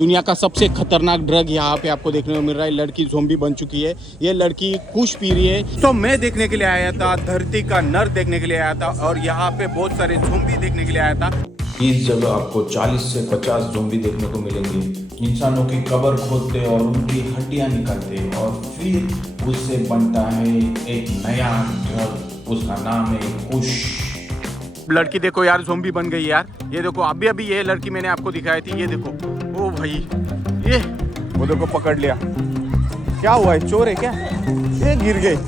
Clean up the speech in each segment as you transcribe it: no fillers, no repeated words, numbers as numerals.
दुनिया का सबसे खतरनाक ड्रग यहाँ पे आपको देखने को मिल रहा है। लड़की ज़ोंबी बन चुकी है। ये लड़की कुछ पी रही है। तो मैं देखने के लिए आया था, धरती का नर देखने के लिए आया था और यहाँ पे बहुत सारे ज़ोंबी देखने के लिए आया था। इस जगह आपको 40 से 50 ज़ोंबी देखने को मिलेंगे। इंसानों की कब्र खोदते और उनकी हड्डियां निकालते और फिर उससे बनता है एक नया ड्रग। उसका नाम है कुश। लड़की देखो यार, ज़ोंबी बन गई यार। ये देखो अभी ये लड़की मैंने आपको दिखाई थी। ये देखो, ओ भाई, ये वो देखो पकड़ लिया। क्या हुआ है, चोर है क्या? ये गिर गए।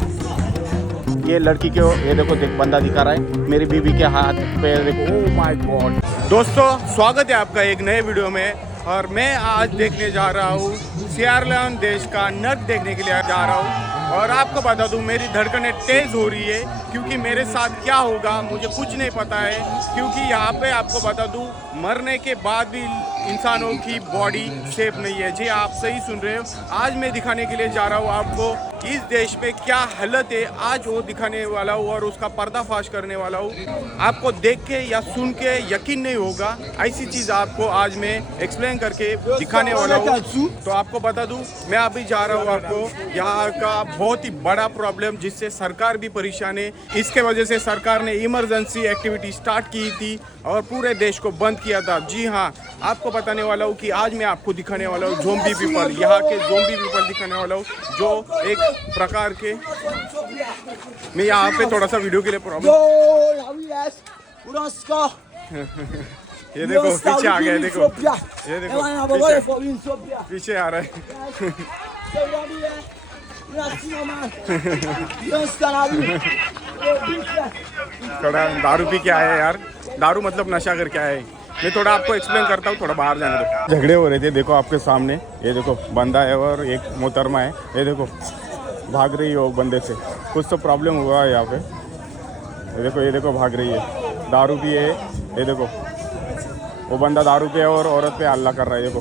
ये लड़की के ये देखो, देख बंदा दिखा रहा है मेरी बीवी के हाथ पे। देखो, ओ माय गॉड। दोस्तों, स्वागत है आपका एक नए वीडियो में। और मैं आज देखने जा रहा हूँ, सिएरा लियोन देश का नर्क देखने के लिए जा रहा हूँ। और आपको बता दूं, मेरी धड़कनें तेज़ हो रही है क्योंकि मेरे साथ क्या होगा मुझे कुछ नहीं पता है। क्योंकि यहाँ पे आपको बता दूं, मरने के बाद भी इंसानों की बॉडी सेफ नहीं है। जी आप सही सुन रहे हो। आज मैं दिखाने के लिए जा रहा हूँ आपको इस देश में क्या हालत है। आज वो दिखाने वाला हूँ और उसका पर्दाफाश करने वाला हूँ। आपको देख के या सुन के यकीन नहीं होगा, ऐसी चीज़ आपको आज मैं एक्सप्लेन करके दिखाने वाला हूँ। तो आपको बता दूं, मैं अभी जा रहा हूँ आपको यहाँ का बहुत ही बड़ा प्रॉब्लम जिससे सरकार भी परेशान है। इसके वजह से सरकार ने इमरजेंसी एक्टिविटी स्टार्ट की थी और पूरे देश को बंद किया था। जी हाँ, आपको बताने वाला हूँ कि आज मैं आपको दिखाने वाला हूँ ज़ोंबी पीपल, यहाँ के ज़ोंबी पीपल दिखाने वाला हूँ जो एक प्रकार के। मैं यहाँ पे थोड़ा सा वीडियो के लिए प्रॉब्लम। ये देखो पीछे आ गया, देखो ये देखो पीछे आ रहा है। थोड़ा दारू पी के आया यार। दारू मतलब नशा करके आया है। मैं थोड़ा आपको एक्सप्लेन करता हूँ, थोड़ा बाहर जाने दो। झगड़े हो रहे थे, देखो आपके सामने। ये देखो बंदा है और एक मोहतरमा है। ये देखो भाग रही है वो बंदे से। कुछ तो प्रॉब्लम हुआ है यहाँ पे। ये देखो भाग रही है। दारू पी है। ये देखो वो बंदा दारू पे और औरत पे हल्ला कर रहा है। देखो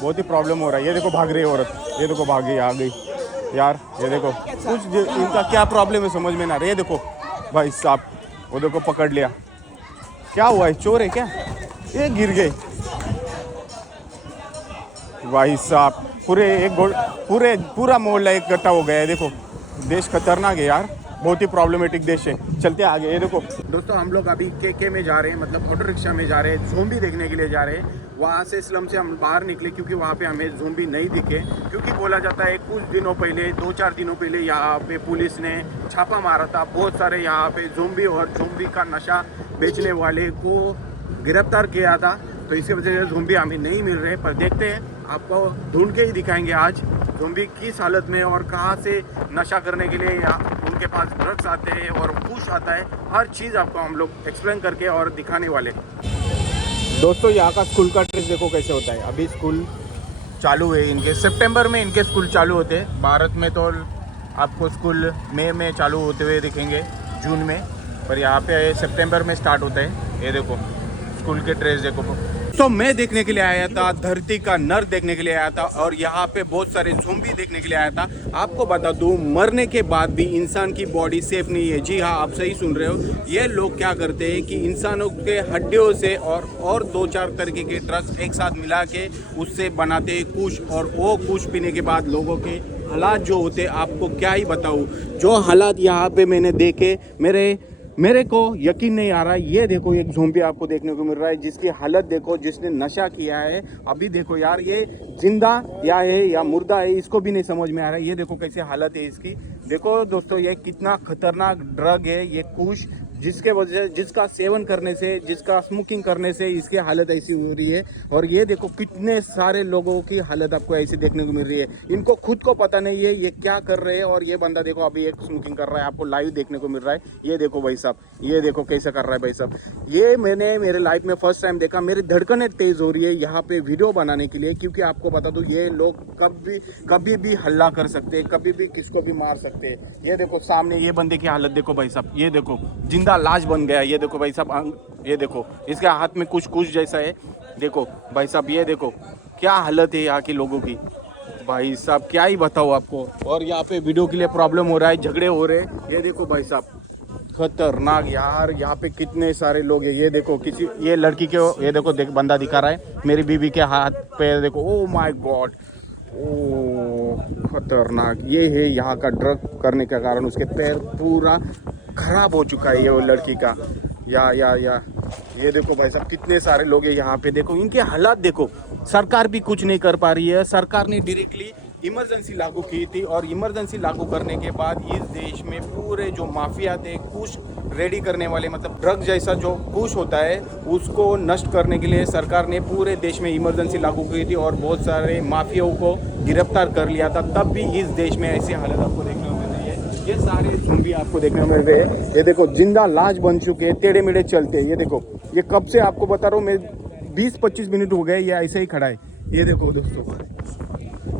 बहुत ही प्रॉब्लम हो रहा है। ये देखो भाग रही है औरत। ये देखो भागी आ गई यार। ये देखो कुछ इनका क्या प्रॉब्लम है समझ में ना। ये देखो भाई साहब, वो देखो पकड़ लिया। क्या हुआ है, चोर है क्या? ये गिर गए भाई साहब। पूरा मोहल्ला इकट्ठा हो गया है। देखो देश खतरनाक है यार, बहुत ही प्रॉब्लमेटिक देश है। चलते आगे। ये देखो दोस्तों, हम लोग अभी के में जा रहे हैं, मतलब ऑटो रिक्शा में जा रहे हैं। ज़ोंबी देखने के लिए जा रहे हैं। वहाँ से स्लम से हम बाहर निकले क्योंकि वहाँ पे हमें ज़ोंबी नहीं दिखे। क्योंकि बोला जाता है कुछ दिनों पहले, 2-4 दिनों पहले यहाँ पे पुलिस ने छापा मारा था। बहुत सारे यहाँ पे ज़ोंबी और ज़ोंबी का नशा बेचने वाले को गिरफ्तार किया था। तो इसकी वजह से ज़ोंबी हमें नहीं मिल रहे। पर देखते हैं, आपको ढूंढ के ही दिखाएंगे आज ज़ोंबी किस हालत में और कहाँ से नशा करने के लिए या उनके पास ड्रग्स आते हैं और कुश आता है। हर चीज़ आपको हम लोग एक्सप्लेन करके और दिखाने वाले। दोस्तों, यहाँ का स्कूल का ड्रेस देखो कैसे होता है। अभी स्कूल चालू है इनके। सितंबर में इनके स्कूल चालू होते हैं। भारत में तो आपको स्कूल मई में चालू होते हुए दिखेंगे, जून में। पर यहाँ पे सितंबर में स्टार्ट होता है। ये देखो स्कूल के ड्रेस देखो। तो मैं देखने के लिए आया था, धरती का नर देखने के लिए आया था और यहाँ पे बहुत सारे ज़ोंबी देखने के लिए आया था। आपको बता दूं, मरने के बाद भी इंसान की बॉडी सेफ नहीं है। जी हाँ, आप सही सुन रहे हो। ये लोग क्या करते हैं कि इंसानों के हड्डियों से और 2-4 तरीके के ड्रग्स एक साथ मिला के उससे बनाते हैं कुश। और वो कुश पीने के बाद लोगों के हालात जो होते, आपको क्या ही बताऊँ। जो हालात यहाँ पे मैंने देखे, मेरे को यकीन नहीं आ रहा। ये देखो एक ज़ोंबी आपको देखने को मिल रहा है जिसकी हालत देखो, जिसने नशा किया है। अभी देखो यार, ये जिंदा या है या मुर्दा है, इसको भी नहीं समझ में आ रहा है। ये देखो कैसे हालत है इसकी। देखो दोस्तों, ये कितना खतरनाक ड्रग है ये कुश, जिसका सेवन करने से, जिसका स्मोकिंग करने से इसकी हालत ऐसी हो रही है। और ये देखो कितने सारे लोगों की हालत आपको ऐसी देखने को मिल रही है। इनको खुद को पता नहीं है ये क्या कर रहे हैं। और ये बंदा देखो अभी एक स्मोकिंग कर रहा है, आपको लाइव देखने को मिल रहा है। ये देखो भाई साहब, ये देखो कैसा कर रहा है भाई साहब। ये मैंने मेरे लाइफ में फर्स्ट टाइम देखा। मेरी धड़कनें तेज़ हो रही है यहाँ पे वीडियो बनाने के लिए। क्योंकि आपको बता दूँ, ये लोग कभी भी हल्ला कर सकते हैं, कभी भी किसको भी मार सकते हैं। ये देखो सामने ये बंदे की हालत देखो भाई साहब। ये देखो जिंदा लाश बन गया। ये देखो भाई साहब, ये देखो इसके हाथ में कुछ जैसा है। देखो भाई साहब, ये देखो क्या हालत है यहाँ के लोगों की। भाई साहब क्या ही बताऊँ आपको। और यहाँ पे वीडियो के लिए प्रॉब्लम हो रहा है, झगड़े हो रहे हैं। ये देखो भाई साहब, खतरनाक यार। यहाँ पे कितने सारे लोग हैं। ये देखो किसी ये लड़की के ये देखो बंदा दिखा रहा है मेरी बीवी के हाथ पे देखो। ओ माय गॉड, ओ खतरनाक। ये है यहाँ का ड्रग करने के कारण उसके पैर पूरा खराब हो चुका है ये वो लड़की का। या ये देखो भाई साहब कितने सारे लोग हैं यहाँ पे। देखो इनके हालात देखो। सरकार भी कुछ नहीं कर पा रही है। सरकार ने डायरेक्टली इमरजेंसी लागू की थी और इमरजेंसी लागू करने के बाद इस देश में पूरे जो माफिया थे कुछ रेडी करने वाले मतलब ड्रग जैसा जो कुछ होता है उसको नष्ट करने के लिए सरकार ने पूरे देश में इमरजेंसी लागू की थी और बहुत सारे माफियाओं को गिरफ्तार कर लिया था। तब भी इस देश में ऐसी हालत आपको देखने को मिल रही है। ये सारे ज़ॉम्बी आपको देखने को मिल रहे हैं। ये देखो जिंदा लाश बन चुके हैं, टेढ़े मेढ़े चलते हैं। ये देखो ये कब से आपको बता रहा हूँ मैं, 20-25 मिनट हो गए ये ऐसे ही खड़ा है। ये देखो दोस्तों,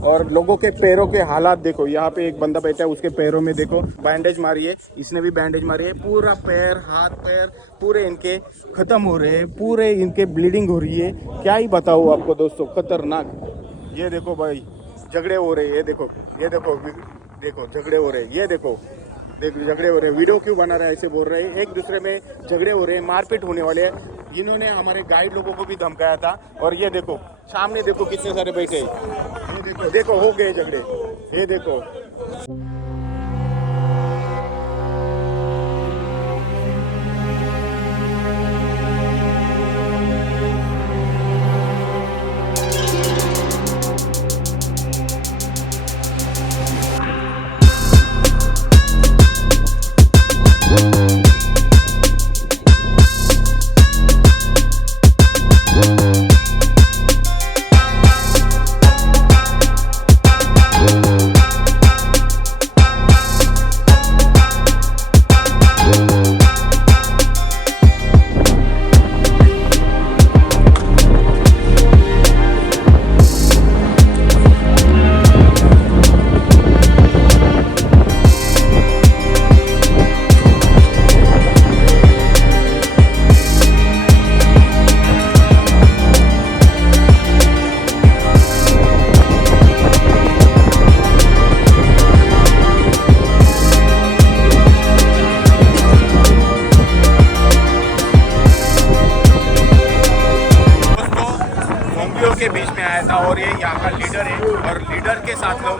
और लोगों के पैरों के हालात देखो। यहाँ पे एक बंदा बैठा है उसके पैरों में देखो बैंडेज मारी है, इसने भी बैंडेज मारी है। पूरा पैर हाथ पैर पूरे इनके ख़त्म हो रहे हैं, पूरे इनके ब्लीडिंग हो रही है। क्या ही बताऊँ आपको दोस्तों, खतरनाक। ये देखो भाई झगड़े हो रहे हैं। ये देखो देखो झगड़े हो रहे हैं। ये देखो झगड़े हो रहे हैं। वीडियो क्यों बना रहा है ऐसे बोल रहे हैं। एक दूसरे में झगड़े हो रहे हैं, मारपीट होने वाले हैं। इन्होंने हमारे गाइड लोगों को भी धमकाया था। और ये देखो सामने देखो कितने सारे बैठे हैं। ये देखो हो गए झगड़े। ये देखो के बीच में आया था और ये यहाँ का लीडर है और लीडर के साथ लोग।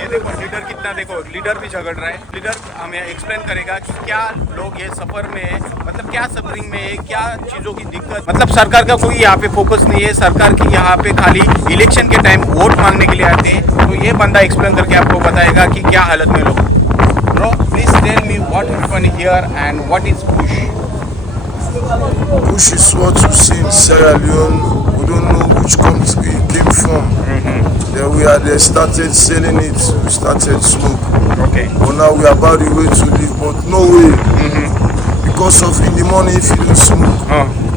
ये देखो लीडर कितना, देखो लीडर भी झगड़ रहा है। लीडर हमें एक्सप्लेन करेगा कि क्या लोग ये सफर में है, मतलब क्या सफरिंग में है, क्या चीज़ों की दिक्कत। मतलब सरकार का कोई यहाँ पे फोकस नहीं है। सरकार की यहाँ पे खाली इलेक्शन के टाइम वोट मांगने के लिए आते हैं। तो ये बंदा एक्सप्लेन करके आपको बताएगा कि क्या हालत में लोग। Bro please tell me what happened here and what is push. Push is what you see in Sierra Leone. We don't know which country it came from. Then they started selling it. We started smoke. Okay. But now we are about the way to live. But no way. Because of in the morning if you don't smoke,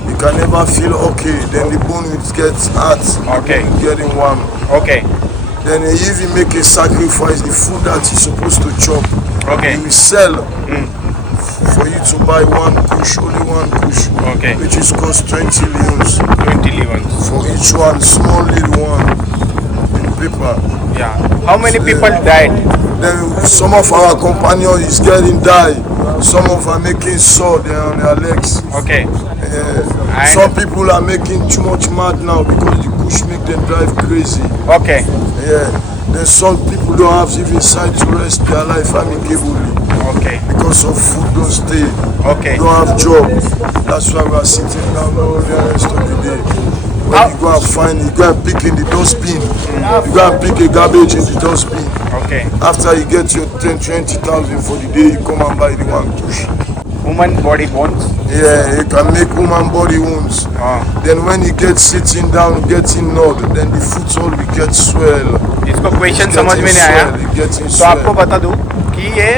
you can never feel okay. Then the bone will get hot. Okay. Getting warm. Okay. Then if you make a sacrifice, the food that you're supposed to chop, Okay. you will sell. For you to buy one kush, only one kush, Okay. which is cost 20 leons 20 levels. for each one, small little one in paper. Yeah. How many people died? Then some of our companions is getting died. Some of are making sore there on their legs. Okay. And- Some people are making too much mad now because the kush make them drive crazy. Okay. Yeah. Then some people don't have even sight to rest their life amicably Okay. because of food don't stay. Okay. Don't have job. That's why we are sitting down all the rest of the day. When you go and find, you go and pick in the dustbin. You go and pick a garbage in the dustbin. Okay. After you get your 10-20,000 for the day, you come and buy the one push. Woman body bones. Yeah, you can make woman body wounds. Then when you get sitting down, getting gnawed, then the foot all will get swell. इसको question It's समझ में getting नहीं आया swell, it's getting तो swell. आपको बता दूं कि ये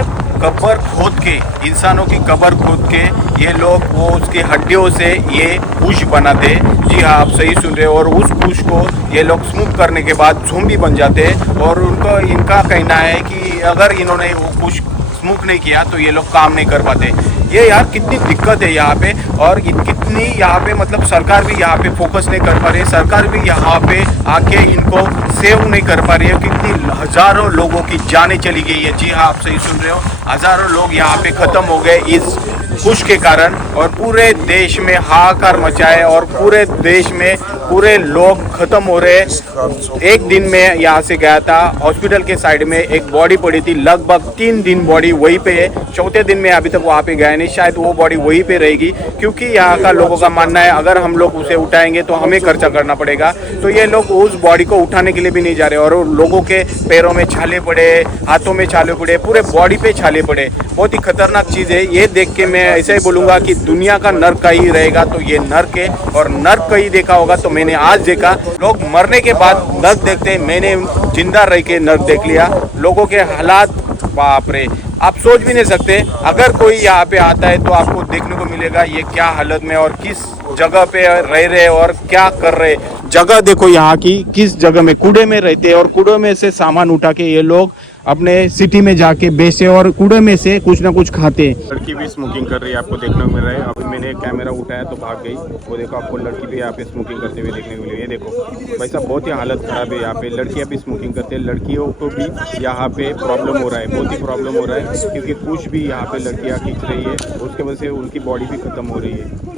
कब्र खोद के, इंसानों की कब्र खोद के ये लोग वो उसकी हड्डियों से ये कुश बनाते। जी हाँ आप सही सुन रहे हो। और उस कुश को ये लोग स्मोक करने के बाद ज़ॉम्बी बन जाते और उनको इनका कहना है कि अगर इन्होंने वो कुश स्मोक नहीं किया तो ये लोग काम नहीं कर पाते। ये यार कितनी दिक्कत है यहाँ पे, और कितनी यहाँ पे मतलब सरकार भी यहाँ पे फोकस नहीं कर पा रही है, सरकार भी यहाँ पे आके इनको सेव नहीं कर पा रही है। कितनी हज़ारों लोगों की जानें चली गई है। जी हाँ, आप सही सुन रहे हो, हज़ारों लोग यहाँ पे ख़त्म हो गए इस खुश के कारण, और पूरे देश में हाहाकार मचा है, और पूरे देश में पूरे लोग ख़त्म हो रहे हैं। एक दिन में यहाँ से गया था, हॉस्पिटल के साइड में एक बॉडी पड़ी थी, लगभग 3 दिन बॉडी वहीं पे है। चौथे दिन में अभी तक वहाँ पे गया नहीं, शायद वो बॉडी वहीं पे रहेगी, क्योंकि यहाँ का लोगों का मानना है अगर हम लोग उसे उठाएंगे तो हमें खर्चा करना पड़ेगा। तो ये लोग उस बॉडी को उठाने के लिए भी नहीं जा रहे, और लोगों के पैरों में छाले पड़े, हाथों में छाले पड़े, पूरे बॉडी पे छाले पड़े। बहुत ही खतरनाक चीज़ है। ये देख के मैं ऐसा ही बोलूँगा कि दुनिया का नर्क कहीं रहेगा तो ये नर्क है, और नर्क कहीं देखा होगा तो मैंने आज देखा। लोग मरने के बाद नर्क देखते हैं, मैंने जिंदा रह के नर्क देख लिया। लोगों के हालात, बाप रे, आप सोच भी नहीं सकते। अगर कोई यहाँ पे आता है तो आपको देखने को मिलेगा ये क्या हालत में और किस जगह पे रह रहे और क्या कर रहे। जगह देखो यहाँ की, किस जगह में कूड़े में रहते हैं, और कूड़े में से सामान उठा के ये लोग अपने सिटी में जाके बेचे, और कूड़े में से कुछ ना कुछ खाते हैं। लड़की भी स्मोकिंग कर रही है, आपको देखने को मिल रहा है। अभी मैंने कैमरा उठाया तो भाग गई, वो देखो आपको लड़की भी यहाँ पे स्मोकिंग करते हुए देखने को मिली। ये देखो भाई साहब, बहुत ही हालत ख़राब है यहाँ पे। लड़कियाँ भी स्मोकिंग करते हैं, लड़कियों को भी यहाँ पे प्रॉब्लम हो रहा है, बहुत ही प्रॉब्लम हो रहा है, क्योंकि कुछ भी यहाँ पे लड़कियाँ खींच रही है, उसके वजह से उनकी बॉडी भी ख़त्म हो रही है।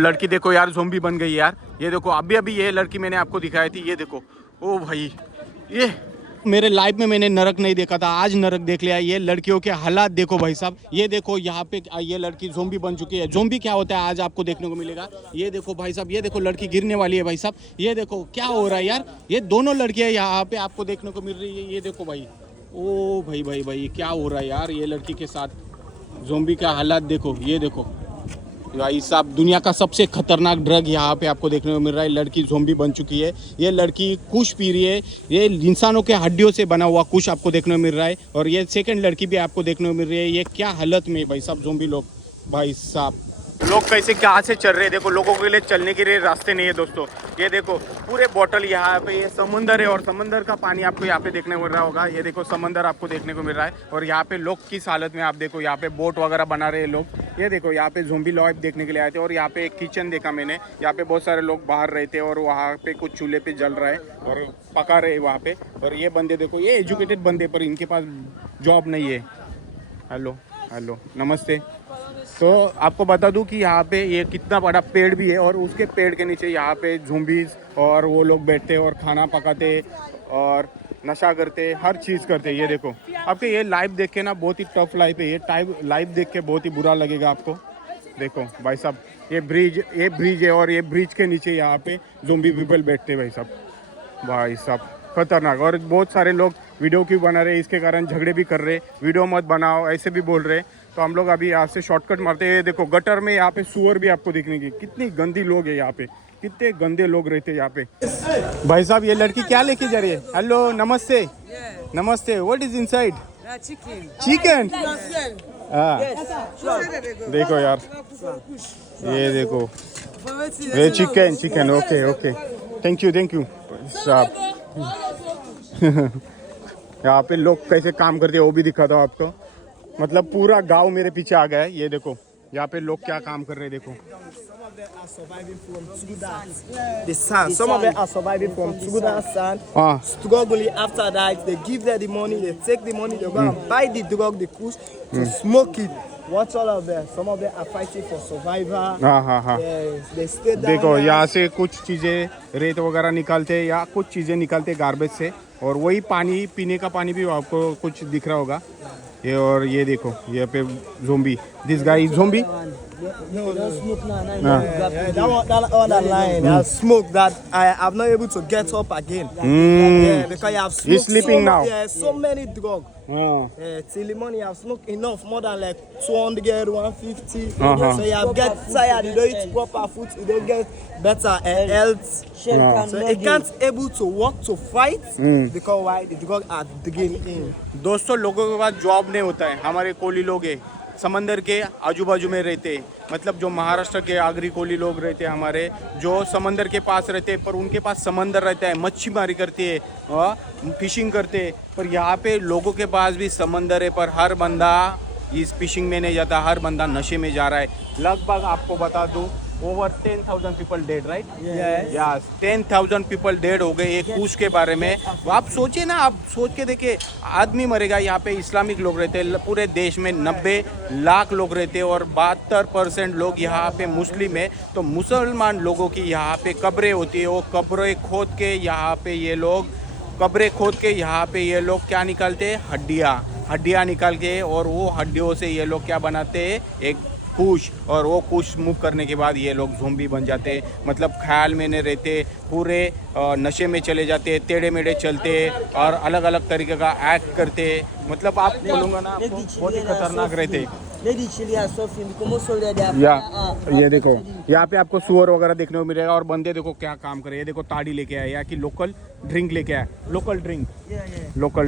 लड़की देखो यार, ज़ॉम्बी बन गई यार। ये देखो अभी ये लड़की मैंने आपको दिखाई थी, ये देखो। ओ भाई, ये मेरे लाइफ में मैंने नरक नहीं देखा था, आज नरक देख लिया। ये लड़कियों के हालात देखो भाई साहब, ये देखो यहाँ पे ये लड़की ज़ॉम्बी बन चुकी है। ज़ॉम्बी क्या होता है आज आपको देखने को मिलेगा। ये देखो भाई साहब, ये देखो लड़की गिरने वाली है भाई साहब। ये देखो क्या हो रहा है यार, ये दोनों लड़कियाँ यहाँ पे आपको देखने को मिल रही है। ये देखो भाई, ओ भाई भाई भाई, क्या हो रहा है यार ये लड़की के साथ। ज़ॉम्बी का हालात देखो, ये देखो भाई साहब, दुनिया का सबसे खतरनाक ड्रग यहाँ पे आपको देखने को मिल रहा है। लड़की ज़ॉम्बी बन चुकी है, ये लड़की कुश पी रही है, ये इंसानों के हड्डियों से बना हुआ कुश आपको देखने को मिल रहा है। और ये सेकंड लड़की भी आपको देखने को मिल रही है। ये क्या हालत में भाई साहब ज़ॉम्बी लोग, भाई साहब लोग कैसे क्या से चल रहे हैं। देखो लोगों के लिए चलने के लिए रास्ते नहीं है दोस्तों। ये देखो पूरे बॉटल यहाँ पे, ये समंदर है, और समंदर का पानी आपको यहाँ पे देखने को मिल रहा होगा। ये देखो समंदर आपको देखने को मिल रहा है, और यहाँ पे लोग किस हालत में, आप देखो यहाँ पे बोट वगैरह बना रहे हैं लोग। ये देखो यहाँ पे ज़ॉम्बी लाइफ देखने के लिए आए थे, और यहाँ पे एक किचन देखा मैंने, यहाँ पे बहुत सारे लोग बाहर रहते हैं, और वहाँ पे कुछ चूल्हे पे जल रहा है और पका रहे हैं वहाँ पे। और ये बंदे देखो, ये एजुकेटेड बंदे, पर इनके पास जॉब नहीं है। हेलो हेलो, नमस्ते। तो आपको बता दूं कि यहाँ पे ये कितना बड़ा पेड़ भी है, और उसके पेड़ के नीचे यहाँ पे ज़ॉम्बीज़ और वो लोग बैठते और खाना पकाते और नशा करते, हर चीज़ करते। ये देखो आपके, ये लाइफ देख के ना बहुत ही टफ लाइफ है। ये लाइफ देख के बहुत ही बुरा लगेगा आपको। देखो भाई साहब, ये ब्रिज है, और ये ब्रिज के नीचे यहाँ पे ज़ॉम्बी पीपल बैठते भाई साहब खतरनाक। और बहुत सारे लोग वीडियो क्यों बना रहे, इसके कारण झगड़े भी कर रहे, वीडियो मत बनाओ ऐसे भी बोल रहे। तो हम लोग अभी यहाँ से शॉर्टकट मारते हैं। देखो गटर में यहाँ पे सुअर भी आपको दिखने की, कितनी गंदी लोग है यहाँ पे, कितने गंदे लोग रहते हैं यहाँ पे। भाई साहब, ये लड़की क्या लेके जा रही है। हेलो, नमस्ते। नमस्ते। What is inside? चिकन। देखो यार, ये देखो, ये चिकन। ओके, थैंक यू साहब। यहाँ पे लोग कैसे काम करते हैं वो भी दिखाता हूँ आपको। मतलब पूरा गांव मेरे पीछे आ गया है। ये देखो यहाँ पे लोग क्या काम कर रहे हैं, देखो। Some of them are surviving from the sand. Some of them are surviving from Sudan sand. Struggling after that, they give them the money, they take the money, they go and buy the drug, the kush, to smoke it. Watch all of them. Some of them are fighting for survival. Yes, they stay down. देखो यहाँ से कुछ चीज़ें रेत वगैरह निकालते हैं, या कुछ चीज़ें निकालते गार्बेज से, और वही पानी, पीने का पानी भी आपको कुछ दिख रहा होगा। ये और ये देखो, ये पे zombie, this guy is zombie. No, don't smoke now. That one line, that smoke that I'm not able to get up again. Yeah, because you have smoked. He's sleeping now. Yeah, so many drugs. Till the morning, you have smoked enough, more than like 200, 150. So you have get tired. You don't eat proper food. You don't get better health. So you can't able to walk to fight because why the drugs are digging in. दोस्तों, लोगों के पास job नहीं होता है। हमारे कोली लोग हैं, समंदर के आजू बाजू में रहते हैं, मतलब जो महाराष्ट्र के आगरी कोली लोग रहते हैं हमारे, जो समंदर के पास रहते हैं, पर उनके पास समंदर रहता है, मच्छी मारी करते हैं, फिशिंग करते हैं। पर यहाँ पे लोगों के पास भी समंदर है, पर हर बंदा इस फिशिंग में नहीं जाता, हर बंदा नशे में जा रहा है। लगभग आपको बता दूं over 10,000 people dead, right? Yes, 10,000 people dead हो गए एक कूश के बारे में। आप सोचिए ना, आप सोच के देखिए, आदमी मरेगा। यहाँ पे इस्लामिक लोग रहते हैं, पूरे देश में 90 लाख लोग रहते हैं और 72% लोग यहाँ पे मुस्लिम है। तो मुसलमान लोगों की यहाँ पे कब्रें होती है, वो कब्रें खोद के यहाँ पे ये लोग ये लोग क्या निकालते हैं? हड्डियाँ निकाल के, और वो हड्डियों से ये लोग क्या बनाते हैं? एक कुश, और वो कुश मूव करने के बाद ये लोग ज़ोंबी बन जाते हैं। मतलब ख्याल में नहीं रहते, पूरे नशे में चले जाते, टेढ़े मेढ़े चलते और अलग अलग तरीके का एक्ट करते। मतलब आप बोलूँगा ना, आपको बहुत ही खतरनाक रहते। या ये देखो, यहाँ पे आपको सुअर वगैरह देखने को मिलेगा। और बंदे देखो क्या काम करे, ये देखो ताड़ी लेके आए, यहाँ की लोकल ड्रिंक लेके आया। लोकल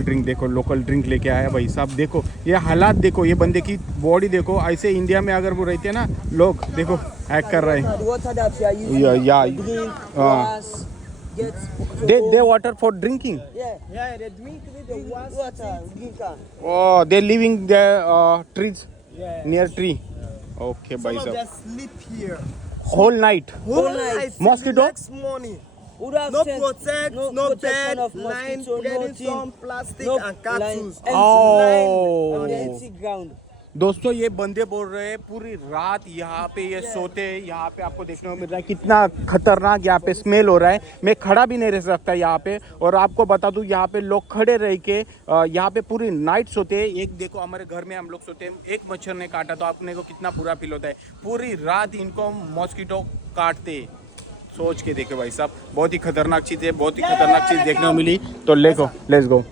ड्रिंक देखो, लोकल ड्रिंक लेके आया भाई साहब। देखो ये हालात, देखो ये बंदे की बॉडी देखो। ऐसे इंडिया में अगर वो रहते हैं ना लोग, देखो एक्ट कर रहे हैं। They water for drinking. Yeah, they drink the water. Oh, they living the trees, Yeah. near tree. Okay, Some भाई of साहब, them sleep here. whole night. Whole night. Mosquito? Next morning. Would have No sent- protect, no no protection bed, of line, mosquito, getting nothing. some plastic No and cartoons. line. Oh. On the empty ground. दोस्तों ये बंदे बोल रहे हैं पूरी रात यहाँ पे ये सोते हैं। यहाँ पे आपको देखने को मिल रहा है कितना खतरनाक यहाँ पे स्मेल हो रहा है। मैं खड़ा भी नहीं रह सकता यहाँ पे। और आपको बता दूँ, यहाँ पे लोग खड़े रह के यहाँ पे पूरी नाइट सोते हैं। एक देखो, हमारे घर में हम लोग सोते हैं, एक मच्छर ने काटा तो अपने को कितना बुरा फील होता है। पूरी रात इनको मॉस्किटो काटते। सोच के देखो भाई साहब, बहुत ही खतरनाक चीज़ है, बहुत ही खतरनाक चीज़ देखने को मिली। तो लेट्स गो।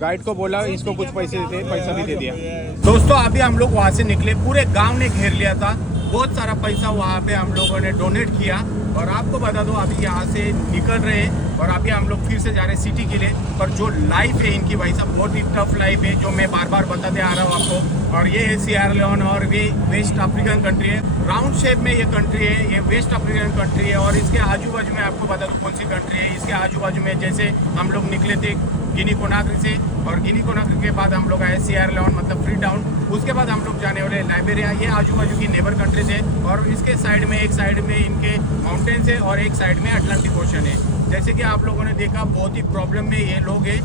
गाइड को बोला इसको कुछ पैसे देते, पैसा भी दे दिया। दोस्तों अभी हम लोग वहाँ से निकले, पूरे गांव ने घेर लिया था। बहुत सारा पैसा वहाँ पे हम लोगों ने डोनेट किया। और आपको बता दो, अभी यहाँ से निकल रहे हैं और अभी हम लोग फिर से जा रहे हैं सिटी के लिए। पर जो लाइफ है इनकी भाई साहब, बहुत ही टफ लाइफ है, जो मैं बार बार बताते आ रहा हूँ आपको। और ये है सिएरा लियोन, और ये वेस्ट अफ्रीकन कंट्री है। राउंड शेप में ये कंट्री है, ये वेस्ट अफ्रीकन कंट्री है। और इसके आजू बाजू में आपको बता दूँ कौन सी कंट्री है। इसके आजू बाजू में जैसे हम लोग निकले थे गिनी कोनाक्री से, और गिनी कोनाक्री के बाद हम लोग आए सिएरा लियोन, मतलब फ्री टाउन। उसके बाद हम लोग जाने वाले लाइबेरिया। ये आजू बाजू की नेबर कंट्रीज है। और इसके साइड में, एक साइड में इनके माउंटेन्स है और एक साइड में अटलांटिक ओशन है। जैसे कि आप लोगों ने देखा, बहुत ही प्रॉब्लम में ये लोग हैं।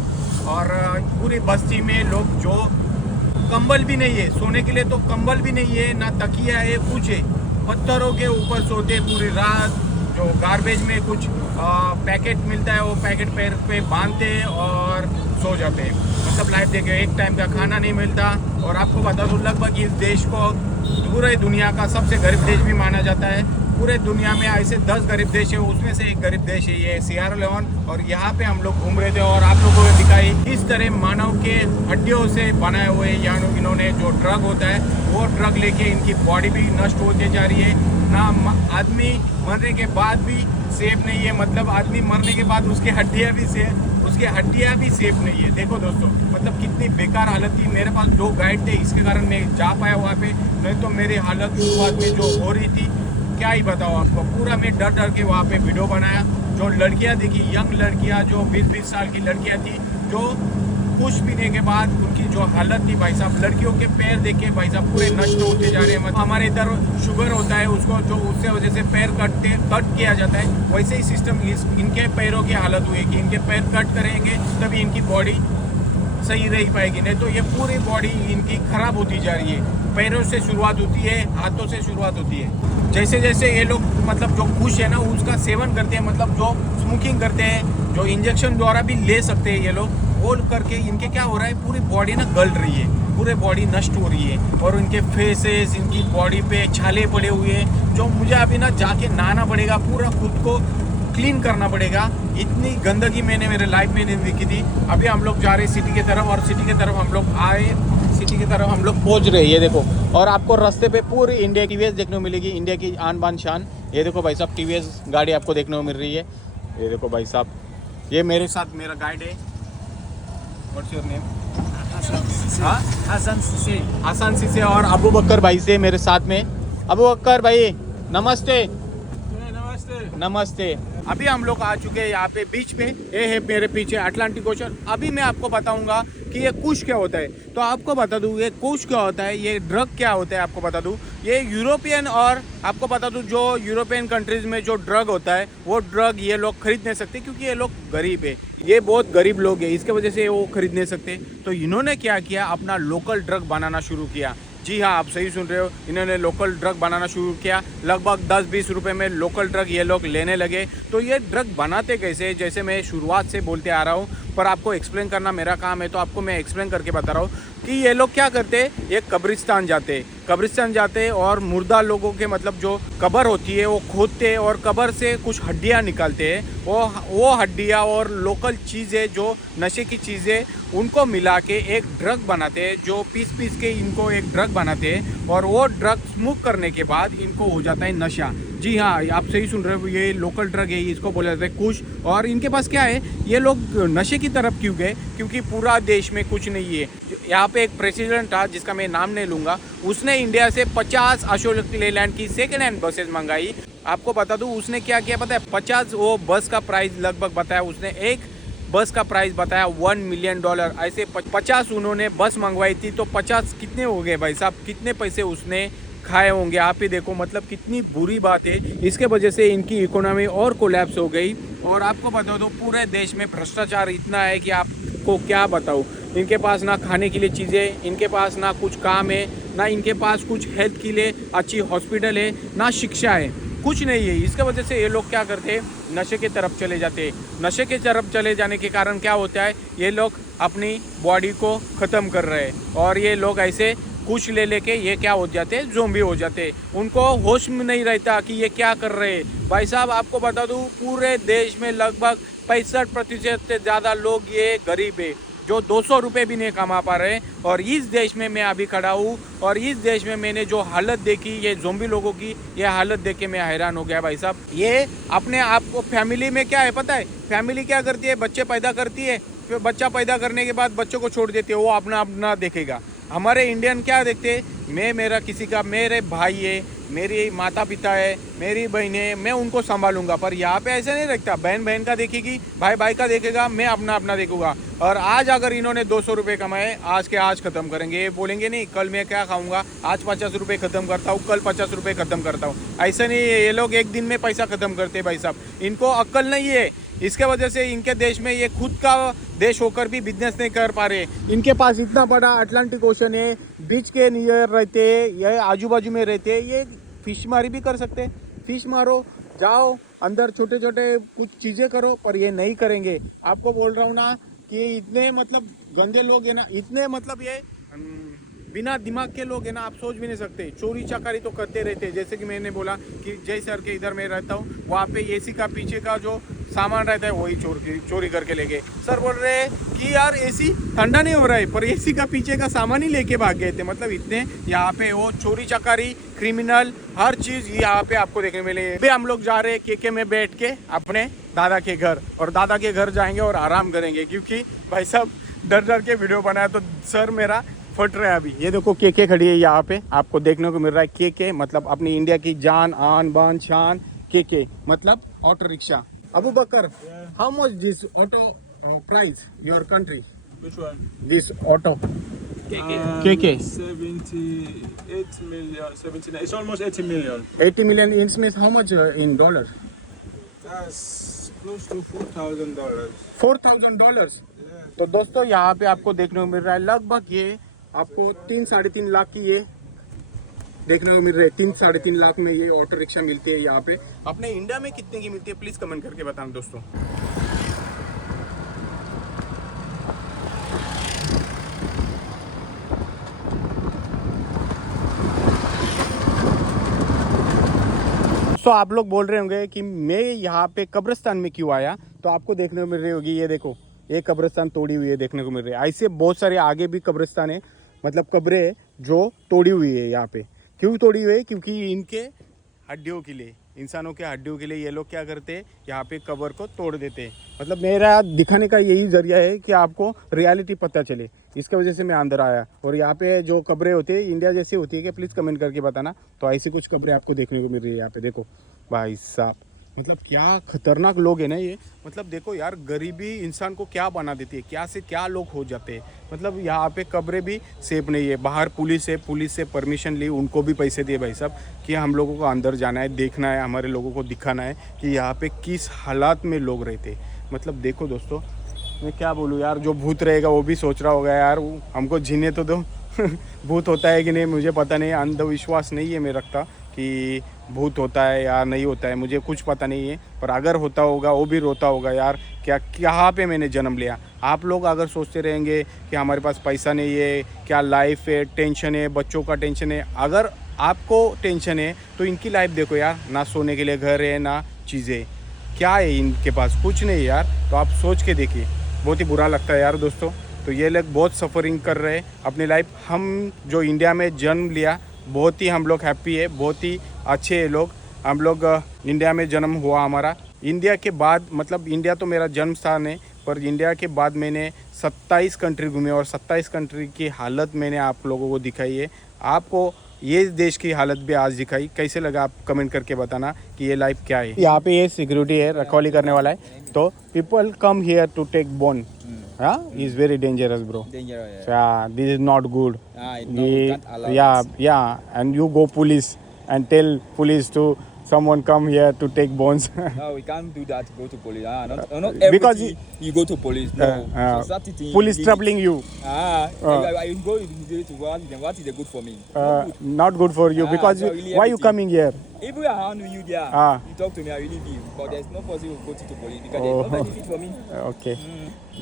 और पूरी बस्ती में लोग, जो कंबल भी नहीं है सोने के लिए, तो कंबल भी नहीं है, ना तकिया है, कुछ है, पत्थरों के ऊपर सोते पूरी रात। जो गार्बेज में कुछ पैकेट मिलता है, वो पैकेट पैर पे बांधते हैं और सो जाते हैं। मतलब लाइफ देखे, एक टाइम का खाना नहीं मिलता। और आपको बता दूँ, लगभग इस देश को पूरे दुनिया का सबसे गरीब देश भी माना जाता है। पूरे दुनिया में ऐसे 10 गरीब देश है, उसमें से एक गरीब देश है ये सिएरा लियोन। और यहाँ पे हम लोग घूम रहे थे और आप लोगों को दिखाई इस तरह मानव के हड्डियों से बनाए हुए, यानी इन्होंने जो ड्रग होता है वो ड्रग लेके इनकी बॉडी भी नष्ट होती जा रही है। ना आदमी मरने के बाद भी सेफ नहीं है, मतलब आदमी मरने के बाद उसकी हड्डियाँ भी सेफ नहीं है। देखो दोस्तों, मतलब कितनी बेकार हालत थी। मेरे पास 2 गाइड थे, इसके कारण मैं जा पाया वहाँ पे, नहीं तो मेरी हालत शुरुआत में जो हो रही थी क्या ही बताओ आपको। पूरा मैं डर के वहाँ पे वीडियो बनाया। जो लड़कियाँ देखी, यंग लड़कियाँ, जो 20-20 साल की लड़कियाँ थी, जो कुछ पीने के बाद उनकी जो हालत थी भाई साहब, लड़कियों के पैर देखे भाई साहब पूरे नष्ट होते जा रहे हैं। मतलब हमारे इधर शुगर होता है, उसको जो उससे वजह से पैर कट किया जाता है, वैसे ही सिस्टम इनके पैरों की हालत हुई है कि इनके पैर कट करेंगे तभी इनकी बॉडी सही रह पाएगी, नहीं तो ये पूरी बॉडी इनकी खराब होती जा रही है। पैरों से शुरुआत होती है, हाथों से शुरुआत होती है। जैसे जैसे ये लोग, मतलब जो कुश है ना, उसका सेवन करते हैं, मतलब जो स्मोकिंग करते हैं, जो इंजेक्शन द्वारा भी ले सकते हैं ये लोग, वो करके इनके क्या हो रहा है, पूरी बॉडी ना गल रही है, पूरे बॉडी नष्ट हो रही है। और इनके फेसेस, इनकी बॉडी पे छाले पड़े हुए हैं, जो मुझे अभी ना जाके नहाना पड़ेगा, पूरा खुद को क्लीन करना पड़ेगा। इतनी गंदगी मैंने मेरे लाइफ में नहीं देखी थी। अभी हम लोग जा रहे हैं सिटी की तरफ, और सिटी की तरफ हम लोग आए, सिटी की तरफ हम लोग पहुंच रहे हैं। ये देखो, और आपको रास्ते पे पूरी इंडिया की टीवीएस देखने को मिलेगी, इंडिया की आन बान शान। ये देखो भाई साहब, टीवीएस गाड़ी आपको देखने को मिल रही है। ये देखो भाई साहब, ये मेरे साथ मेरा गाइड है। What's your name? हसन सीसे और अबू बकर भाई से मेरे साथ में। अबू बकर भाई नमस्ते। नमस्ते। अभी हम लोग आ चुके हैं यहाँ पे बीच पे। ये है मेरे पीछे अटलांटिक ओशन। अभी मैं आपको बताऊंगा कि ये कुश क्या होता है। तो आपको बता दूं ये कुश क्या होता है, ये ड्रग क्या होता है आपको बता दूं। ये यूरोपियन और आपको बता दूं जो यूरोपियन कंट्रीज में जो ड्रग होता है वो ड्रग ये लोग खरीद नहीं सकते क्योंकि ये लोग गरीब है। ये बहुत गरीब लोग हैं, इसके वजह से वो खरीद नहीं सकते। तो इन्होंने क्या किया, अपना लोकल ड्रग बनाना शुरू किया। जी हाँ, आप सही सुन रहे हो, इन्होंने लोकल ड्रग बनाना शुरू किया। लगभग 10-20 रुपए में लोकल ड्रग ये लोग लेने लगे। तो ये ड्रग बनाते कैसे, जैसे मैं शुरुआत से बोलते आ रहा हूँ, पर आपको एक्सप्लेन करना मेरा काम है, तो आपको मैं एक्सप्लेन करके बता रहा हूँ कि ये लोग क्या करते। ये कब्रिस्तान जाते और मुर्दा लोगों के मतलब जो कब्र होती है वो खोदते और कब्र से कुछ हड्डियाँ निकालते हैं। वो हड्डियाँ और लोकल चीज़ें जो नशे की चीज़ें उनको मिला के एक ड्रग बनाते हैं, जो पीस के इनको एक ड्रग बनाते हैं और वो ड्रग स्मोक करने के बाद इनको हो जाता है नशा। जी हाँ, आप सही सुन रहे हो, ये लोकल ड्रग है, इसको बोला जाता है कुश। और इनके पास क्या है, ये लोग नशे की तरफ क्यों गए, क्योंकि पूरा देश में कुछ नहीं है। यहाँ पे एक प्रेसिडेंट था जिसका मैं नाम नहीं लूँगा, उसने इंडिया से 50 अशोक लेलैंड की सेकेंड हैंड बसेस मंगाई। आपको बता दूँ उसने क्या किया पता है, 50 वो बस का प्राइस लगभग बताया उसने, एक बस का प्राइस बताया $1 मिलियन। ऐसे 50 उन्होंने बस मंगवाई थी। तो 50 कितने हो गए भाई साहब, कितने पैसे उसने खाए होंगे। आप ही देखो, मतलब कितनी बुरी बात है। इसके वजह से इनकी इकोनॉमी और कोलैप्स हो गई। और आपको बता दो पूरे देश में भ्रष्टाचार इतना है कि आपको क्या बताऊँ। इनके पास ना खाने के लिए चीज़ें, इनके पास ना कुछ काम है, ना इनके पास कुछ हेल्थ के लिए अच्छी हॉस्पिटल है, ना शिक्षा है, कुछ नहीं है। इसके वजह से ये लोग क्या करते, नशे की तरफ चले जाते। नशे की तरफ चले जाने के कारण क्या होता है, ये लोग अपनी बॉडी को ख़त्म कर रहे हैं और ये लोग ऐसे कुछ ले लेके ये क्या हो जाते हैं, ज़ोंबी हो जाते हैं। उनको होश में नहीं रहता कि ये क्या कर रहे हैं। भाई साहब आपको बता दूं पूरे देश में लगभग 65% से ज़्यादा लोग ये गरीब है, जो 200 रुपये भी नहीं कमा पा रहे। और इस देश में मैं अभी खड़ा हूँ और इस देश में मैंने जो हालत देखी, ये ज़ोंबी लोगों की ये हालत देख के मैं हैरान हो गया भाई साहब। ये अपने आप को, फैमिली में क्या है पता है, फैमिली क्या करती है, बच्चे पैदा करती है, फिर बच्चा पैदा करने के बाद बच्चों को छोड़ देती है, वो अपना देखेगा। हमारे इंडियन क्या देखते हैं, मेरा किसी का, मेरे भाई है, मेरी माता पिता है, मेरी बहन है, मैं उनको संभालूंगा। पर यहाँ पे ऐसा नहीं रखता, बहन का देखेगी, भाई का देखेगा, मैं अपना देखूंगा। और आज अगर इन्होंने 200 रुपये कमाए, आज के आज ख़त्म करेंगे। ये बोलेंगे नहीं कल मैं क्या खाऊंगा, आज 50 रुपये ख़त्म करता हूँ, कल 50 रुपये ख़त्म करता हूँ। ऐसा नहीं है, ये लोग एक दिन में पैसा ख़त्म करते भाई साहब। इनको अक्ल नहीं है, इसके वजह से इनके देश में ये खुद का देश होकर भी बिजनेस नहीं कर पा रहे। इनके पास इतना बड़ा अटलांटिक ओशन है, बीच के नियर रहते, ये आजू बाजू में रहते, ये फिश मारी भी कर सकते। फिश मारो, जाओ अंदर, छोटे छोटे कुछ चीज़ें करो, पर ये नहीं करेंगे। आपको बोल रहा हूँ ना कि इतने मतलब गंदे लोग हैं ना, इतने मतलब ये बिना दिमाग के लोग हैं ना, आप सोच भी नहीं सकते। चोरी चकारी तो करते रहते। जैसे कि मैंने बोला कि जय सर के इधर मैं रहता हूँ, वहाँ पे एसी का पीछे का जो सामान रहता है वही चोरी करके ले गए। सर बोल रहे हैं कि यार एसी ठंडा नहीं हो रहा है, पर एसी का पीछे का सामान ही लेके भाग गए थे। मतलब इतने यहाँ पे वो चोरी चकारी, क्रिमिनल, हर चीज़ यहाँ पे आपको देखने मिले। अभी हम लोग जा रहे हैं केके में बैठ के अपने दादा के घर, और दादा के घर जाएंगे और आराम करेंगे, क्योंकि भाई साहब डर के वीडियो बनाया तो सर मेरा फट रहा है अभी। ये देखो केके खड़ी है यहाँ पे, आपको देखने को मिल रहा है। केके मतलब अपनी इंडिया की जान, आन बान शान। केके मतलब auto rickshaw. Abu Bakar, how much this auto price your country? Which one? This auto. KK. 78 million, 79. It's almost 80 million. 80 million means how much in dollar? That's close to $4,000. $4,000. तो दोस्तों यहाँ पे आपको देखने को मिल रहा है लगभग ये आपको 3-3.5 लाख की ये देखने को मिल रहा है। 3-3.5 लाख में ये ऑटो रिक्शा मिलती है यहाँ पे। अपने इंडिया में कितने की मिलती है प्लीज कमेंट करके बताना दोस्तों। तो आप लोग बोल रहे होंगे कि मैं यहाँ पे कब्रिस्तान में क्यों आया, तो आपको देखने को मिल रही होगी, ये देखो ये कब्रिस्तान तोड़ी हुई है देखने को मिल रही है। ऐसे बहुत सारे आगे भी कब्रिस्तान है, मतलब कब्रें जो तोड़ी हुई है यहाँ पे। क्यों तोड़ी हुई है, क्योंकि इनके हड्डियों के लिए, इंसानों के हड्डियों के लिए ये लोग क्या करते हैं, यहाँ पे कब्र को तोड़ देते हैं। मतलब मेरा दिखाने का यही जरिया है कि आपको रियलिटी पता चले, इसकी वजह से मैं अंदर आया। और यहाँ पे जो कब्रें होती है इंडिया जैसी होती है कि प्लीज़ कमेंट करके बताना। तो ऐसी कुछ कब्रें आपको देखने को मिल रही है यहाँ पे। देखो भाई साहब, मतलब क्या खतरनाक लोग हैं ना ये। मतलब देखो यार, गरीबी इंसान को क्या बना देती है, क्या से क्या लोग हो जाते हैं। मतलब यहाँ पे कब्रें भी सेफ नहीं है, बाहर पुलिस है, पुलिस से परमिशन ली, उनको भी पैसे दिए भाई साहब कि हम लोगों को अंदर जाना है, देखना है, हमारे लोगों को दिखाना है कि यहाँ पे किस हालात में लोग रहते। मतलब देखो दोस्तों, मैं क्या बोलूँ यार, जो भूत रहेगा वो भी सोच रहा होगा यार हमको जीने तो दो। भूत होता है कि नहीं मुझे पता नहीं, अंधविश्वास नहीं है मैं रखता कि भूत होता है या नहीं होता है, मुझे कुछ पता नहीं है। पर अगर होता होगा वो भी रोता होगा यार, क्या कहाँ पे मैंने जन्म लिया। आप लोग अगर सोचते रहेंगे कि हमारे पास पैसा नहीं है, क्या लाइफ है, टेंशन है, बच्चों का टेंशन है, अगर आपको टेंशन है तो इनकी लाइफ देखो यार, ना सोने के लिए घर है, ना चीज़ें, क्या है इनके पास, कुछ नहीं यार। तो आप सोच के देखिए, बहुत ही बुरा लगता है यार दोस्तों। तो ये लोग बहुत सफरिंग कर रहे हैं अपनी लाइफ। हम जो इंडिया में जन्म लिया, बहुत ही हम लोग हैप्पी है, बहुत ही अच्छे हैं लोग। हम लोग इंडिया में जन्म हुआ हमारा। इंडिया के बाद, मतलब इंडिया तो मेरा जन्म स्थान है, पर इंडिया के बाद मैंने 27 कंट्री घूमे और 27 कंट्री की हालत मैंने आप लोगों को दिखाई है। आपको ये देश की हालत भी आज दिखाई, कैसे लगा आप कमेंट करके बताना कि ये लाइफ क्या है। यहाँ पे ये सिक्योरिटी है, रखवाली करने वाला है। तो people come here to take bone, is very dangerous, bro. Dangerous. Yeah, this is not good. No, we can't allow Yeah, and you go police and tell police to someone come here to take bones. No, we can't do that. Go to police. Not everything Because you go to police. No, so certain thing police you troubling you. I go immediately to what? Then what is the good for me? Not good for you because no, really why you everything. coming here? If we are around you there, you talk to me, I will leave you. But there's no possible go to police because there's no benefit for me. Okay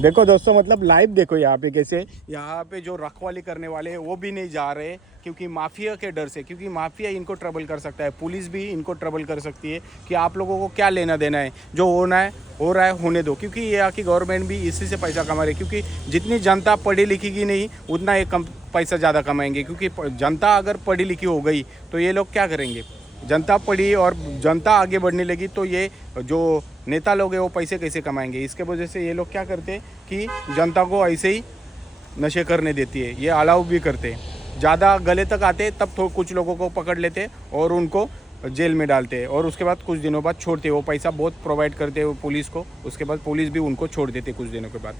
देखो दोस्तों, मतलब live देखो यहाँ पे कैसे, यहाँ पे जो रखवाली करने वाले हैं वो भी नहीं जा रहे क्योंकि माफिया के डर से, क्योंकि माफिया इनको ट्रबल कर सकता है, पुलिस भी इनको ट्रबल कर सकती है कि आप लोगों को क्या लेना देना है, जो होना है हो रहा है होने दो। क्योंकि यहाँ की गवर्नमेंट भी इसी से पैसा कमा रही है, क्योंकि जितनी जनता पढ़ी लिखी नहीं उतना ये कम पैसा ज़्यादा कमाएंगे। क्योंकि जनता अगर पढ़ी लिखी हो गई तो ये लोग क्या करेंगे, जनता पढ़ी और जनता आगे बढ़ने लगी तो ये जो नेता लोग हैं वो पैसे कैसे कमाएंगे। इसके वजह से ये लोग क्या करते हैं कि जनता को ऐसे ही नशे करने देती है, ये अलाउ भी करते हैं। ज़्यादा गले तक आते तब तो कुछ लोगों को पकड़ लेते और उनको जेल में डालते हैं और उसके बाद कुछ दिनों बाद छोड़ते। वो पैसा बहुत प्रोवाइड करते हैं पुलिस को, उसके बाद पुलिस भी उनको छोड़ देते कुछ दिनों के बाद।